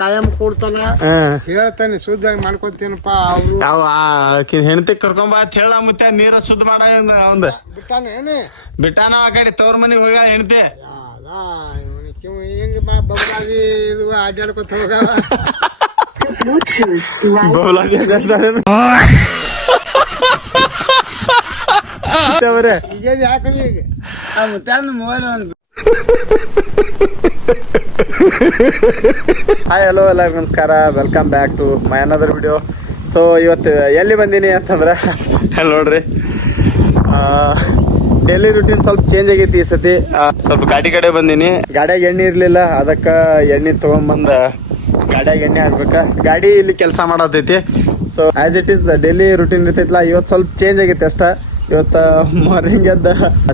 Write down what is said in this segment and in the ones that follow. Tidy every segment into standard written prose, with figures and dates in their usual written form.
Time ಕೊಡ್ತಾನ ಹೇಳ್ತಾನೆ ಶುದ್ಧಾಗಿ ಮಾಡ್ಕೊತೀನಪ್ಪ. ಹೆಂಡತಿ ಕರ್ಕೊಂಬ ಅಂತ ಹೇಳ ಮುತ್ತ ನೀರ ಶುದ್ಧ ಮಾಡ ಅವಂದ ಬಿಟ್ಟಾನ ಏನು ಬಿಟ್ಟಾನ ಆ ಕಡೆ ತವ್ರ ಮನಿಗ್ ಹೋಗ ಹೆಂಡತಿ ಹೆಂಗ ಬಬಲಾದಿ ಇದು ಅಡ್ಡಾಡ್ಕೊತ ಹೋಗ ಬೌಲಾದಿ ಈಗ ಯಾಕಲ್ಲ ಈಗ ಮುತ್ತ ಮೊಬೈಲ್ ಹಾಯ್ ಹಲೋ ಎಲ್ಲರಿಗೂ ನಮಸ್ಕಾರ, welcome back to my another video. So ಇವತ್ತು ಎಲ್ಲಿ ಬಂದೀನಿ ಅಂತಂದ್ರೆ ನೋಡ್ರಿ ಡೈಲಿ ರೂಟೀನ್ ಸ್ವಲ್ಪ ಚೇಂಜ್ ಆಗೈತಿ ಈ ಸತಿ. ಸ್ವಲ್ಪ ಗಾಡಿ ಕಡೆ ಬಂದೀನಿ. ಗಾಡಿಯಾಗ ಎಣ್ಣೆ ಇರ್ಲಿಲ್ಲ, ಅದಕ್ಕೆ ಎಣ್ಣೆ ತಗೊಂಡ್ಬಂದ ಗಾಡಿಯಾಗ ಎಣ್ಣೆ ಹಾಕ್ಬೇಕ. ಗಾಡಿ ಇಲ್ಲಿ ಕೆಲಸ ಮಾಡತೈತಿ. So as it is daily routine ಇರ್ತೈತಿಲ್ಲ, ಇವತ್ತು ಸ್ವಲ್ಪ ಚೇಂಜ್ ಆಗೈತಿ ಅಷ್ಟ. ಇವತ್ತು ಮಾರ್ನಿಂಗ್ ಎದ್ದ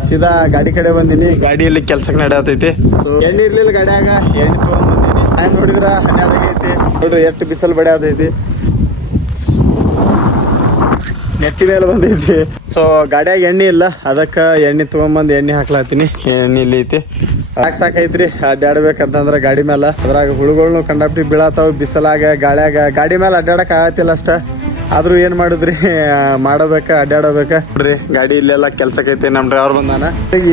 ಸೀದಾ ಗಾಡಿ ಕಡೆ ಬಂದೀನಿ. ಗಾಡಿಯಲ್ಲಿ ಕೆಲ್ಸಕ್ಕೆ ನಡೆಯತೈತಿ. ಸೊ ಎಣ್ಣೆ ಇರ್ಲಿಲ್ಲ ಗಾಡಿಯಾಗ, ಎಣ್ಣೆ ತಗೊಂಡ್ ಬಂದೀನಿ. ನಾನು ನೋಡಿದ್ರ 12 ಆಗೈತಿ. ನೋಡ್ರಿ ಎಷ್ಟು ಬಿಸಿಲು ಬಡಿಯತೈತಿ, ನೆತ್ತಿ ಮೇಲೆ ಬಂದೈತಿ. ಸೊ ಗಾಡಿಯಾಗ ಎಣ್ಣೆ ಇಲ್ಲ, ಅದಕ್ಕೆ ಎಣ್ಣೆ ತಗೊಂಡ್ಬಂದು ಎಣ್ಣೆ ಹಾಕ್ಲಾತೀನಿ. ಎಣ್ಣೆ ಇಲ್ಲಿ ಐತಿ, ಸಾಕೈತ್ರಿ ಅಡ್ಡಾಡ್ಬೇಕಂತಂದ್ರ ಗಾಡಿ ಮೇಲೆ. ಅದ್ರಾಗ ಹುಳುಗಳ್ನು ಕಂಡಾಪಟ್ಟಿ ಬೀಳತಾವ ಬಿಸಿಲಾಗ ಗಾಳಿಯಾಗ. ಗಾಡಿ ಮೇಲೆ ಅಡ್ಡಾಡಕ್ ಆಗತ್ತಿಲ್ಲ ಅಷ್ಟ, ಆದ್ರೂ ಏನ್ ಮಾಡುದ್ರಿ, ಮಾಡಬೇಕ ಅಡ್ಡಾಡಬೇಕ. ನೋಡ್ರಿ ಗಾಡಿ ಇಲ್ಲೆಲ್ಲ ಕೆಲ್ಸಕ್ಕೈತಿ. ನಮ್ ಡ್ರೈವರ್ ಬಂದಾನ.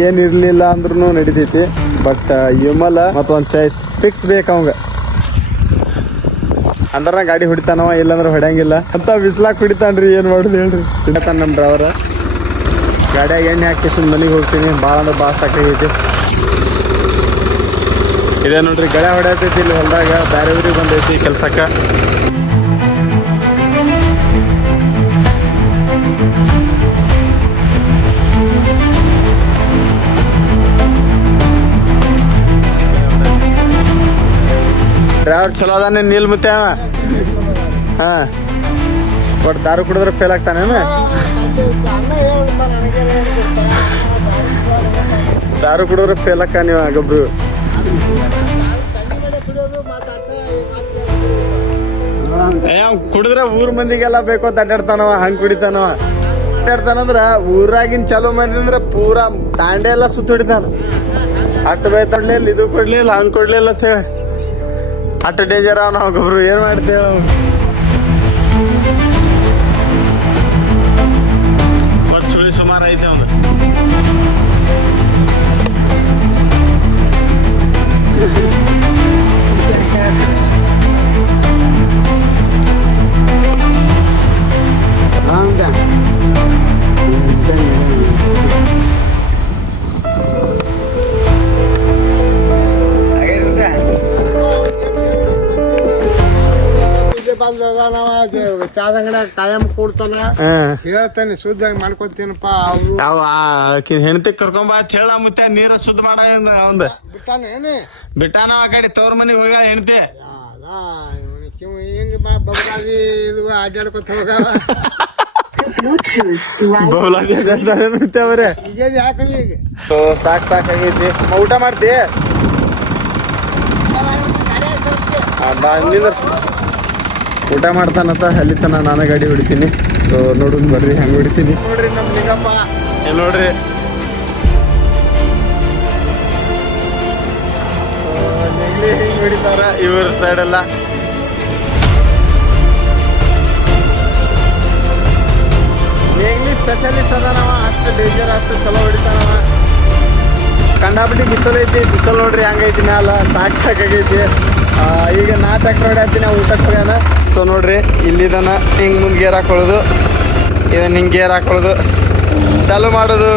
ಏನ್ ಇರ್ಲಿಲ್ಲ ಅಂದ್ರೂ ನಡಿತೈತಿ, ಬಟ್ ವಿಮಲ ಮತ್ತ ಒಂದ್ ಚಾಯ್ಸ್ ಫಿಕ್ಸ್ ಬೇಕು ಅವಂಗ. ಅಂದ್ರ ಗಾಡಿ ಹೊಡಿತಾನವ, ಇಲ್ಲಾಂದ್ರೆ ಹೊಡ್ಯಂಗಿಲ್ಲ ಅಂತ ಬಿಸ್ಲಾಕ್ ಹೊಡಿತಾನ್ರಿ. ಏನ್ ಮಾಡುದು ಹೇಳ್ರಿ, ತಿನ್ನತಾನ ನಮ್ ಡ್ರೈವರ್. ಗಾಡಿಯಾಗ ಎಣ್ಣೆ ಹಾಕಿ ಮನೆಗೆ ಹೋಗ್ತೀನಿ. ಭಾಳ ಅಂದ್ರೆ ಭಾಳ ಸಾಕಾಗೈತಿ. ಇದೇ ನೋಡ್ರಿ ಗಳೆ ಹೊಡ್ಯತೈತಿ ಇಲ್ಲಿ ಹೊಲ್ದಾಗ. ಬ್ಯಾರೆ ಊರಿಗೆ ಬಂದೈತಿ ಕೆಲ್ಸಕ್ಕ. ಡ್ರೈವರ್ ಚಲೋ ಅದಾನೆ ನೀಲ್ ಮತ್ತೆ ಅವ. ಹಾ ಬಟ್ ದಾರು ಕುಡಿದ್ರೆ ಫೇಲ್ ಆಗ್ತಾನೇನು? ದಾರು ಕುಡಿದ್ರೆ ಫೇಲ್ ಆಕ್ಕ ನೀವು ಗೊಬ್ರು. ಕುಡಿದ್ರೆ ಊರ್ ಮಂದಿಗೆಲ್ಲ ಬೇಕು ಅಂತ ಅಡ್ಡಾಡ್ತಾನವ. ಹಂಗ್ ಕುಡಿತಾನವ. ಅಡ್ಡಾಡ್ತಾನಂದ್ರ ಊರಾಗಿನ್ ಚಾಲೂ ಮಾಡಿದ್ರ ಪೂರಾ ತಾಂಡೆ ಎಲ್ಲ ಸುತ್ತ ಹೊಡಿತಾನ. ಅಟ್ಟು ಬೇಯ್ತಾಡ್ಲಿಲ್ಲ, ಇದು ಕೊಡ್ಲಿಲ್ಲ, ಹಂಗ್ ಕೊಡ್ಲಿಲ್ಲ ಅಂತ ಹೇಳಿ ಅಷ್ಟು ಡೇಂಜರ್ ಅವ ನಾವು ಗೊಬ್ರು. ಏನ್ ಮಾಡ್ತೇವೆ ಬಟ್ ಸುಳಿ ಸುಮಾರು ಐತೆ ಅವನು. ಚಾದ ಅಂಗಡಿಯಾಗ ಟೈಮ್ ಕೊಡ್ತಾನ ಹೇಳ್ತಾನೆ ಶುದ್ಧಾಗಿ ಮಾಡ್ಕೊತೀನಪ್ಪ. ಹೆಂಡತಿ ಕರ್ಕೊಂಬ ಅಂತ ಹೇಳ ಮುತ್ತ ನೀರ ಶುದ್ಧ ಮಾಡ ಅವಂದ ಬಿಟ್ಟಾನ ಏನು ಬಿಟ್ಟಾನ ಆ ಕಡೆ ತವ್ರ ಮನಿಗ್ ಹೋಗ ಹೆಂಡತಿ ಹೆಂಗ ಬಬಲಾದಿ ಇದು ಅಡ್ಡಾಡ್ಕೊತ ಹೋಗ ಬೌಲಾದಿ ಅವ್ರೆ. ಈಗ ಯಾಕಲ್ಲ ಈಗ ಸಾಕಾಗೈತಿ. ಊಟ ಮಾಡ್ತಿ? ಊಟ ಮಾಡ್ತಾನಂತ ಅಲ್ಲಿತನ ನಾನು ಗಾಡಿ ಹೊಡಿತೀನಿ. ಸೊ ನೋಡುನ್ ಬರ್ರಿ ಹೆಂಗ್ ಹೊಡಿತೀನಿ. ನೋಡ್ರಿ ನಮ್ ನಿಂಗಪ್ಪ ಎಲ್ಲಿ ನೋಡ್ರಿ. ನೆಗ್ಲಿ ಹಿಂಗ್ ಹೊಡಿತಾರ ಇವ್ರ ಸೈಡ್ ಎಲ್ಲ. ನೆಗ್ಲಿ ಸ್ಪೆಷಲಿಸ್ಟ್ ಅದಾನವ. ಅಷ್ಟು ಡೇಂಜರ್, ಅಷ್ಟು ಚಲೋ ಹೊಡಿತಾನವ. ಕಂಡಾಪಟ್ಟಿ ಬಿಸಿಲು ಐತಿ. ಬಿಸಿಲು ನೋಡ್ರಿ ಹಂಗೈತಿ ಮ್ಯಾಲ. ಸಾಕಾಗೈತಿ. ಈಗ ನಾ ಟ್ರ್ಯಾಕ್ಟರ್ ಹೊಡ್ಯಾತೀನಿ, ನಾವು ಊಟಕ್ಕೆ ಹೋಗ್ಯಾನ. ಸೊ ನೋಡ್ರಿ ಇಲ್ಲಿದನ ಹಿಂಗೆ ಮುಂದೆ ಗೇರ್ ಹಾಕೊಳ್ಳೋದು, ಇದನ್ನ ಹಿಂಗೆ ಗೇರ್ ಹಾಕೊಳ್ಳೋದು, ಚಾಲು ಮಾಡೋದು.